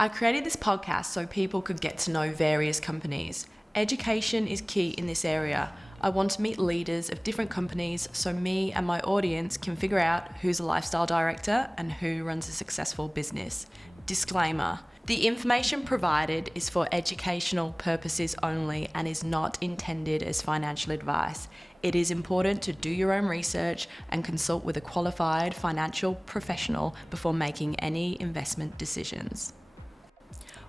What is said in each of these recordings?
I created this podcast so people could get to know various companies. Education is key in this area. I want to meet leaders of different companies so me and my audience can figure out who's a lifestyle director and who runs a successful business. Disclaimer: the information provided is for educational purposes only and is not intended as financial advice. It is important to do your own research and consult with a qualified financial professional before making any investment decisions.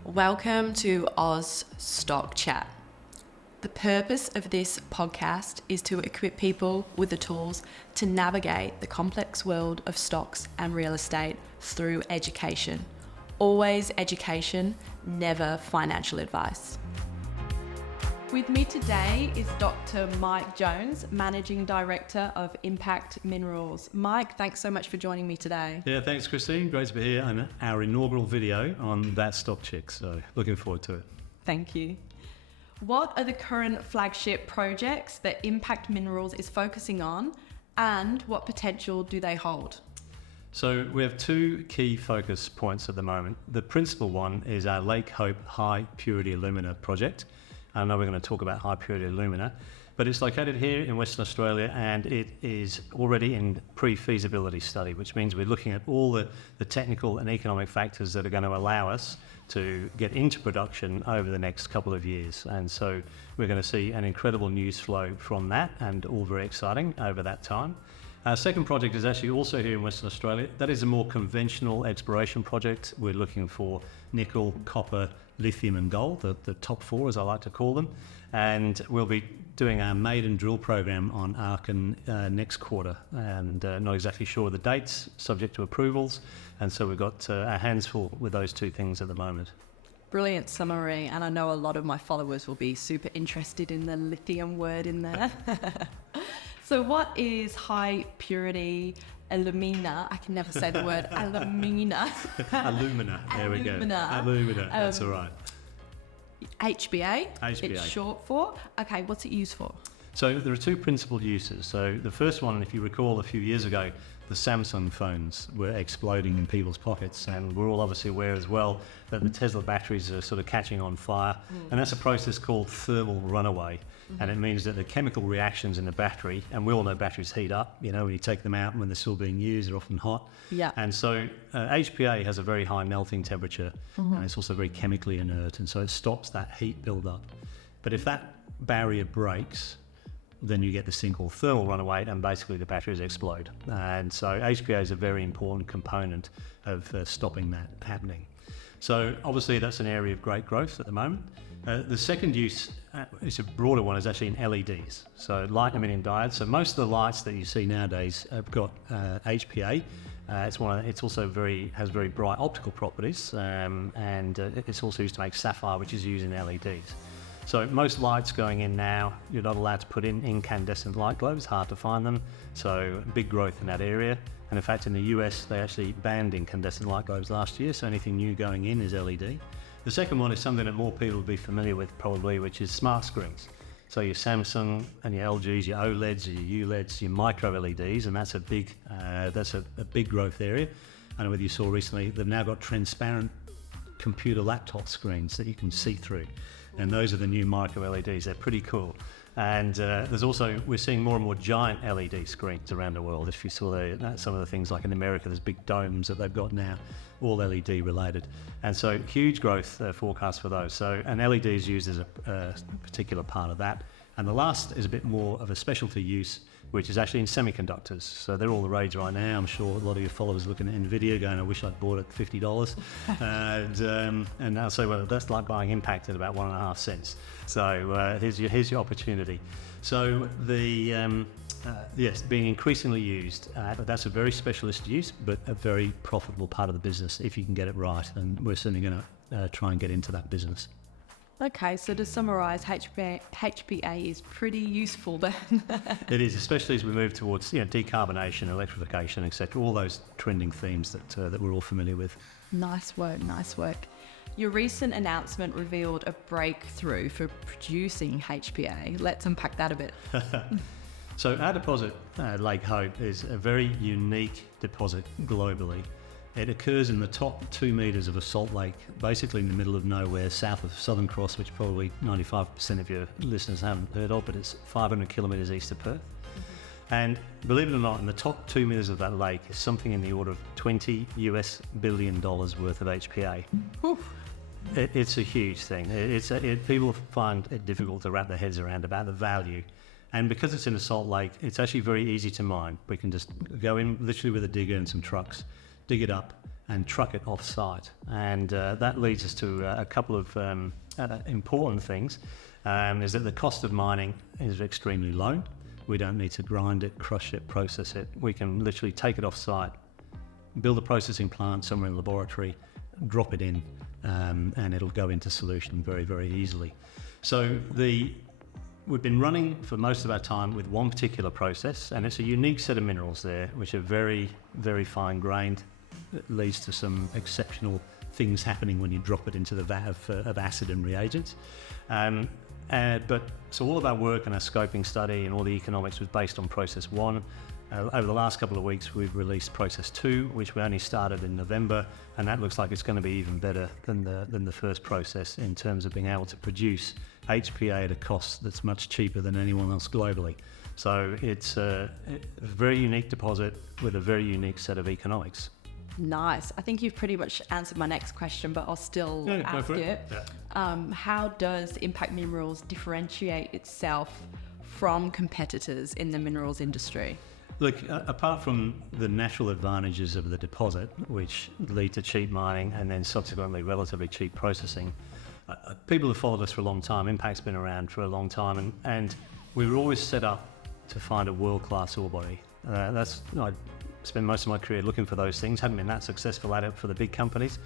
Welcome to Oz Stock Chat. The purpose of this podcast is to equip people with the tools to navigate the complex world of stocks and real estate through education. Always education, never financial advice. With me today is Dr. Mike Jones, Managing Director of Impact Minerals. Mike, thanks so much for joining me today. Yeah, thanks, Christine. Great to be here on our inaugural video on that stock check. So looking forward to it. Thank you. What are the current flagship projects that Impact Minerals is focusing on, and what potential do they hold? So we have two key focus points at the moment. The principal one is our Lake Hope High Purity Alumina project. I know we're going to talk about high purity alumina, but it's located here in Western Australia and it is already in pre-feasibility study, which means we're looking at all the technical and economic factors that are going to allow us to get into production over the next couple of years. And so we're going to see an incredible news flow from that, and all very exciting over that time. Our second project is actually also here in Western Australia. That is a more conventional exploration project. We're looking for nickel, copper, lithium and gold, the top four as I like to call them. And we'll be doing our maiden drill program on Arkan next quarter, and not exactly sure of the dates, subject to approvals. And so we've got our hands full with those two things at the moment. Brilliant summary, and I know a lot of my followers will be super interested in the lithium word in there. So what is high purity alumina? I can never say the word alumina. Alumina, there we go. Alumina, that's all right. HBA, HBA, it's short for. Okay, what's it used for? So there are two principal uses. So the first one, if you recall a few years ago, the Samsung phones were exploding in people's pockets, and we're all obviously aware as well that the Tesla batteries are sort of catching on fire, and that's a process called thermal runaway. And it means that the chemical reactions in the battery, and we all know batteries heat up, you know, when you take them out and when they're still being used, they're often hot. Yeah. And so HPA has a very high melting temperature, and it's also very chemically inert, and so it stops that heat build-up. But if that barrier breaks, then you get this thing called thermal runaway, and basically the batteries explode. And so HPA is a very important component of stopping that happening. So obviously that's an area of great growth at the moment. The second use, is a broader one, is actually in LEDs, so light emitting diodes. So most of the lights that you see nowadays have got HPA. It's also has very bright optical properties, and it's also used to make sapphire, which is used in LEDs. So most lights going in now, you're not allowed to put in incandescent light globes, hard to find them, so big growth in that area. And in fact in the US they actually banned incandescent light globes last year, so anything new going in is LED. The second one is something that more people will be familiar with probably, which is smart screens. So your Samsung and your LGs, your OLEDs, your ULEDs, your micro LEDs, and that's a big growth area. I don't know whether you saw recently, they've now got transparent computer laptop screens that you can see through. And those are the new micro LEDs. They're pretty cool. And we're seeing more and more giant LED screens around the world. If you saw some of the things like in America, there's big domes that they've got now, all LED related. And so huge growth forecast for those. So an LED is used as a particular part of that. And the last is a bit more of a specialty use, which is actually in semiconductors. So they're all the rage right now. I'm sure a lot of your followers looking at NVIDIA going, I wish I'd bought it at $50. And I'll say, well, that's like buying Impact at about 1.5 cents. So here's your opportunity. So yes, being increasingly used, that's a very specialist use, but a very profitable part of the business if you can get it right. And we're certainly going to try and get into that business. Okay, so to summarise, HPA is pretty useful then. It is, especially as we move towards decarbonation, electrification, etc. All those trending themes that we're all familiar with. Nice work, nice work. Your recent announcement revealed a breakthrough for producing HPA. Let's unpack that a bit. So our deposit, Lake Hope, is a very unique deposit globally. It occurs in the top 2 metres of a salt lake, basically in the middle of nowhere, south of Southern Cross, which probably 95% of your listeners haven't heard of, but it's 500 kilometres east of Perth. And believe it or not, in the top 2 metres of that lake is something in the order of $20 billion worth of HPA. It's a huge thing. People find it difficult to wrap their heads around about the value. And because it's in a salt lake, it's actually very easy to mine. We can just go in literally with a digger and some trucks, dig it up and truck it off site. And that leads us to a couple of important things, is that the cost of mining is extremely low. We don't need to grind it, crush it, process it. We can literally take it off site, build a processing plant somewhere in the laboratory, drop it in, and it'll go into solution very, very easily. So we've been running for most of our time with one particular process, and it's a unique set of minerals there, which are very, very fine grained. It leads to some exceptional things happening when you drop it into the vat of acid and reagents. So all of our work and our scoping study and all the economics was based on process 1. Over the last couple of weeks, we've released process 2, which we only started in November, and that looks like it's going to be even better than the first process in terms of being able to produce HPA at a cost that's much cheaper than anyone else globally. So it's a very unique deposit with a very unique set of economics. Nice. I think you've pretty much answered my next question, but I'll still ask it. Yeah. How does Impact Minerals differentiate itself from competitors in the minerals industry? Look, apart from the natural advantages of the deposit, which lead to cheap mining and then subsequently relatively cheap processing, people have followed us for a long time. Impact's been around for a long time, and we were always set up to find a world-class ore body. I spent most of my career looking for those things, haven't been that successful at it for the big companies.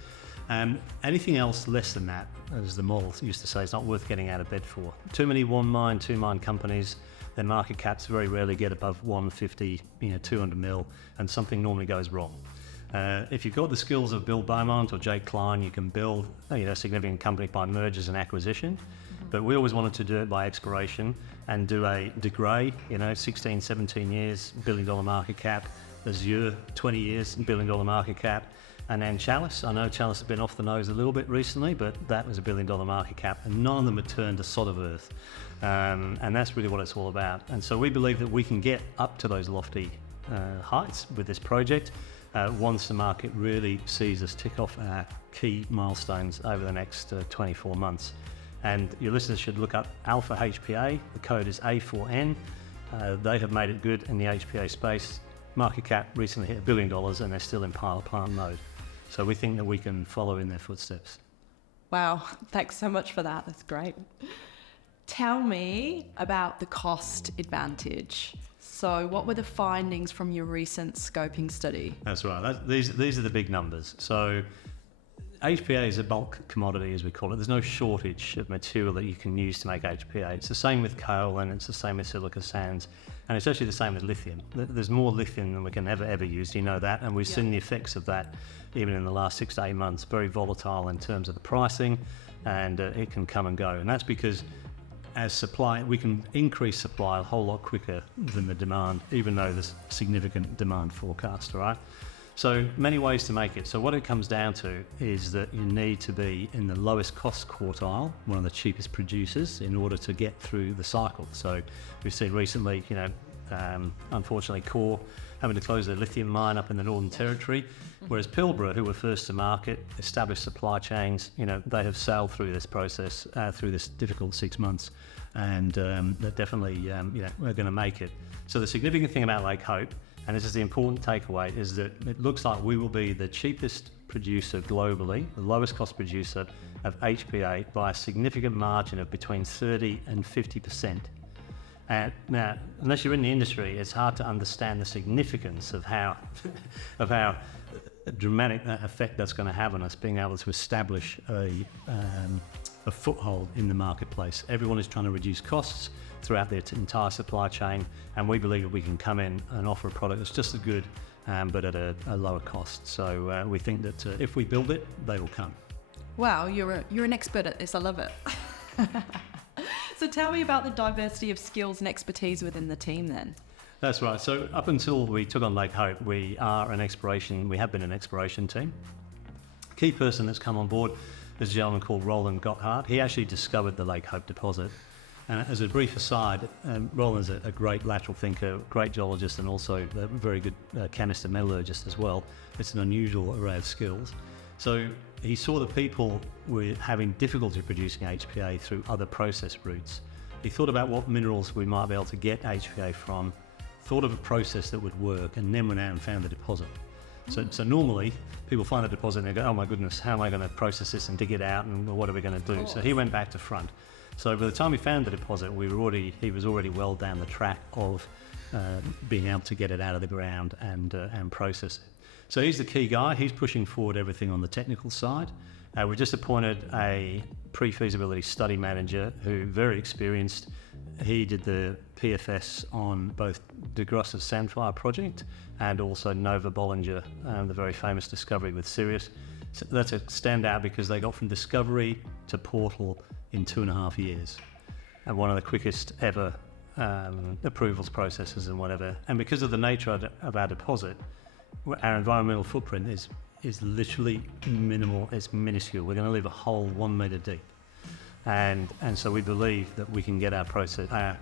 Anything else less than that, as the model used to say, is not worth getting out of bed for. Too many one mine, two mine companies, their market caps very rarely get above 150, 200 mil, and something normally goes wrong. If you've got the skills of Bill Beaumont or Jake Klein, you can build a significant company by mergers and acquisition. But we always wanted to do it by exploration and do a De Grey, 16, 17 years, $1 billion market cap. Azure, 20 years, $1 billion market cap. And then Chalice. I know Chalice has been off the nose a little bit recently, but that was $1 billion market cap, and none of them had turned a sod of earth. And that's really what it's all about. And so we believe that we can get up to those lofty heights with this project once the market really sees us tick off our key milestones over the next 24 months. And your listeners should look up Alpha HPA. The code is A4N. They have made it good in the HPA space. Market cap recently hit $1 billion, and they're still in pilot plant mode. So we think that we can follow in their footsteps. Wow, thanks so much for that. That's great. Tell me about the cost advantage. So what were the findings from your recent scoping study? That's right. These are the big numbers. So HPA is a bulk commodity, as we call it. There's no shortage of material that you can use to make HPA. It's the same with coal, and it's the same with silica sands. And it's actually the same with lithium. There's more lithium than we can ever use. You know that. And we've seen the effects of that even in the last 6 to 8 months. Very volatile in terms of the pricing, and it can come and go. And that's because as supply, we can increase supply a whole lot quicker than the demand, even though there's significant demand forecast, all right? So many ways to make it. So what it comes down to is that you need to be in the lowest cost quartile, one of the cheapest producers, in order to get through the cycle. So we've seen recently, unfortunately, Core having to close their lithium mine up in the Northern Territory, whereas Pilbara, who were first to market, established supply chains, they have sailed through this process, through this difficult 6 months, and they're definitely, we're going to make it. So the significant thing about Lake Hope, and this is the important takeaway, is that it looks like we will be the cheapest producer globally, the lowest cost producer of HPA by a significant margin of between 30 and 50%. Now, unless you're in the industry, it's hard to understand the significance of how dramatic effect that's going to have on us being able to establish a foothold in the marketplace. Everyone is trying to reduce costs throughout their entire supply chain, and we believe that we can come in and offer a product that's just as good, but at a lower cost. So we think that if we build it, they will come. Wow, you're an expert at this. I love it. So tell me about the diversity of skills and expertise within the team then. That's right. So up until we took on Lake Hope, we have been an exploration team. Key person that's come on board is a gentleman called Roland Gotthard. He actually discovered the Lake Hope deposit. And as a brief aside, Roland's a great lateral thinker, great geologist, and also a very good chemist and metallurgist as well. It's an unusual array of skills. So he saw that people were having difficulty producing HPA through other process routes. He thought about what minerals we might be able to get HPA from, thought of a process that would work, and then went out and found the deposit. So normally people find a deposit and they go, oh my goodness, how am I going to process this and dig it out, and what are we going to do? So he went back to front. So by the time we found the deposit, he was already well down the track of being able to get it out of the ground and process it. So he's the key guy. He's pushing forward everything on the technical side. We just appointed a pre-feasibility study manager who very experienced. He did the PFS on both De Grosse's Sandfire project and also Nova Bollinger, the very famous discovery with Sirius. So that's a standout because they got from discovery to portal in 2.5 years, and one of the quickest ever approvals processes and whatever. And because of the nature of our deposit, our environmental footprint is literally minimal. It's minuscule. We're going to leave a hole 1 metre deep, and so we believe that we can get our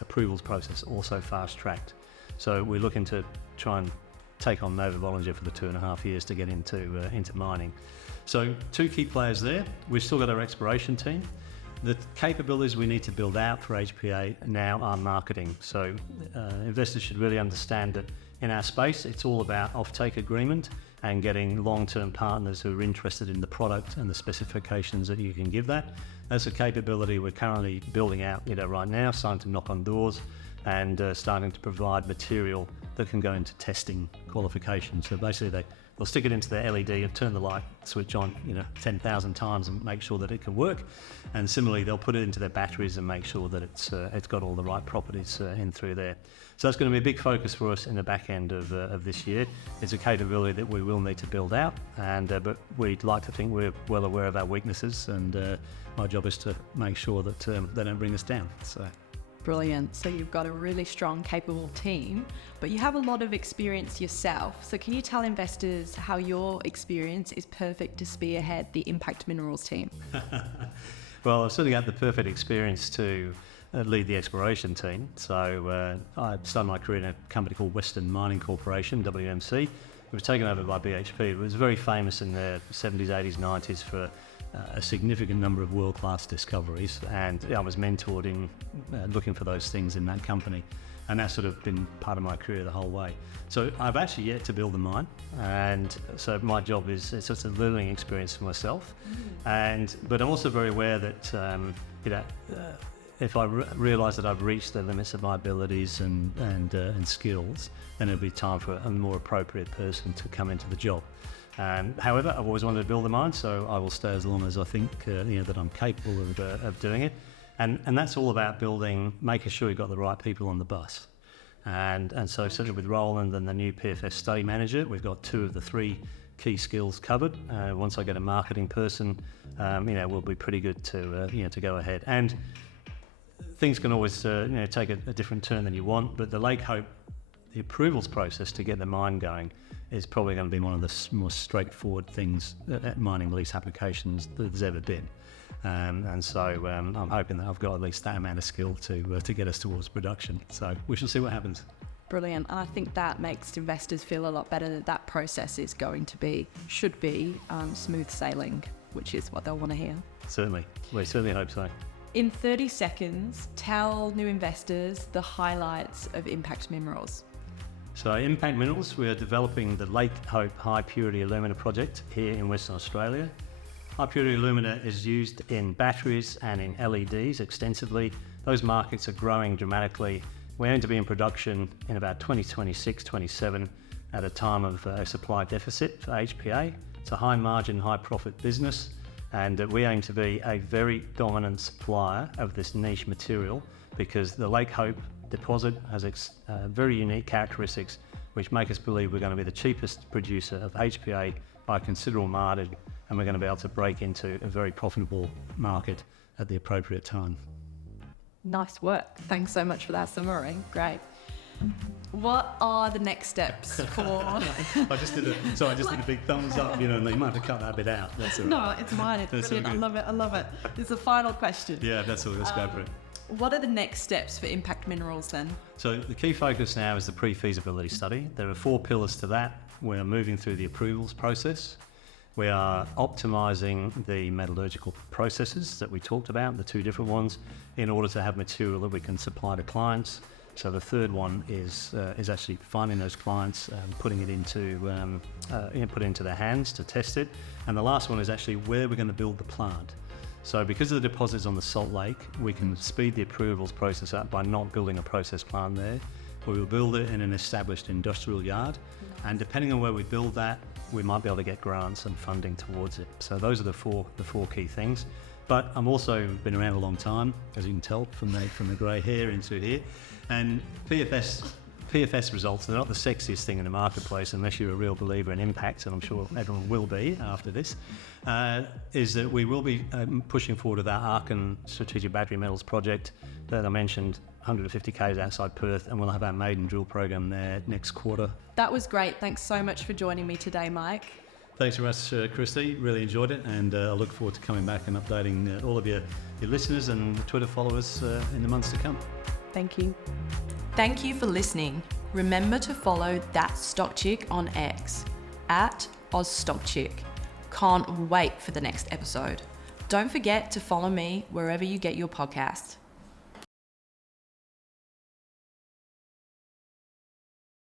approvals process also fast tracked. So we're looking to try and take on Nova Bollinger for the 2.5 years to get into mining. So 2 key players there. We've still got our exploration team. The capabilities we need to build out for HPA now are marketing. So investors should really understand that in our space, it's all about offtake agreement and getting long-term partners who are interested in the product and the specifications that you can give that. That's a capability we're currently building out right now, starting to knock on doors and starting to provide material that can go into testing qualification. So basically they'll stick it into their LED and turn the light switch on 10,000 times and make sure that it can work. And similarly, they'll put it into their batteries and make sure that it's got all the right properties in through there. So that's going to be a big focus for us in the back end of this year. It's a capability that we will need to build out, but we'd like to think we're well aware of our weaknesses, and my job is to make sure that they don't bring us down. So. Brilliant. So you've got a really strong, capable team, but you have a lot of experience yourself. So can you tell investors how your experience is perfect to spearhead the Impact Minerals team? Well, I've certainly had the perfect experience to lead the exploration team. So I started my career in a company called Western Mining Corporation, WMC. It was taken over by BHP. It was very famous in the 70s, 80s, 90s for a significant number of world-class discoveries, and I was mentored in looking for those things in that company, and that's sort of been part of my career the whole way. So I've actually yet to build a mine, and so my job is it's a learning experience for myself, but I'm also very aware that if I realise that I've reached the limits of my abilities and skills, then it'll be time for a more appropriate person to come into the job. However, I've always wanted to build a mine, so I will stay as long as I think that I'm capable of doing it. And that's all about making sure you've got the right people on the bus. And so certainly with Roland and the new PFS study manager, we've got 2 of the 3 key skills covered. Once I get a marketing person, we'll be pretty good to go ahead. And things can always take a different turn than you want, but the Lake Hope, the approvals process to get the mine going is probably going to be one of the more straightforward things at mining lease applications that there's ever been. And so I'm hoping that I've got at least that amount of skill to get us towards production. So we shall see what happens. Brilliant. And I think that makes investors feel a lot better that process is should be smooth sailing, which is what they'll want to hear. Certainly. We certainly hope so. In 30 seconds, tell new investors the highlights of Impact Minerals. So Impact Minerals, we are developing the Lake Hope High Purity Alumina project here in Western Australia. High purity alumina is used in batteries and in LEDs extensively. Those markets are growing dramatically. We aim to be in production in about 2026-27 at a time of a supply deficit for HPA. It's a high margin, high profit business, and we aim to be a very dominant supplier of this niche material because the Lake Hope deposit has very unique characteristics which make us believe we're going to be the cheapest producer of HPA by a considerable margin, and we're going to be able to break into a very profitable market at the appropriate time. Nice work. Thanks so much for that summary. Great. What are the next steps for... I just did a big thumbs up, you might have to cut that bit out. That's all right. No, it's mine. It's That's brilliant. all good. I love it. It's the final question. Yeah, that's all. Let's go for it. What are the next steps for Impact Minerals then? So the key focus now is the pre-feasibility study. There are 4 pillars to that. We're moving through the approvals process. We are optimising the metallurgical processes that we talked about, the 2 different ones, in order to have material that we can supply to clients. So the third one is actually finding those clients, putting it into their hands to test it. And the last one is actually where we're going to build the plant. So because of the deposits on the Salt Lake, we can speed the approvals process up by not building a process plant there. We will build it in an established industrial yard. And depending on where we build that, we might be able to get grants and funding towards it. So those are the four key things. But I'm also been around a long time, as you can tell from the grey hair into here. And PFS results, they're not the sexiest thing in the marketplace unless you're a real believer in impact, and I'm sure everyone will be after this, is that we will be pushing forward with our Arkin Strategic Battery Metals project that I mentioned, 150 k's outside Perth, and we'll have our maiden drill program there next quarter. That was great. Thanks so much for joining me today, Mike. Thanks very much, Christy. Really enjoyed it, and I look forward to coming back and updating all of your listeners and Twitter followers in the months to come. Thank you. Thank you for listening. Remember to follow That Stock Chick on X @OzStockChick. Can't wait for the next episode. Don't forget to follow me wherever you get your podcast.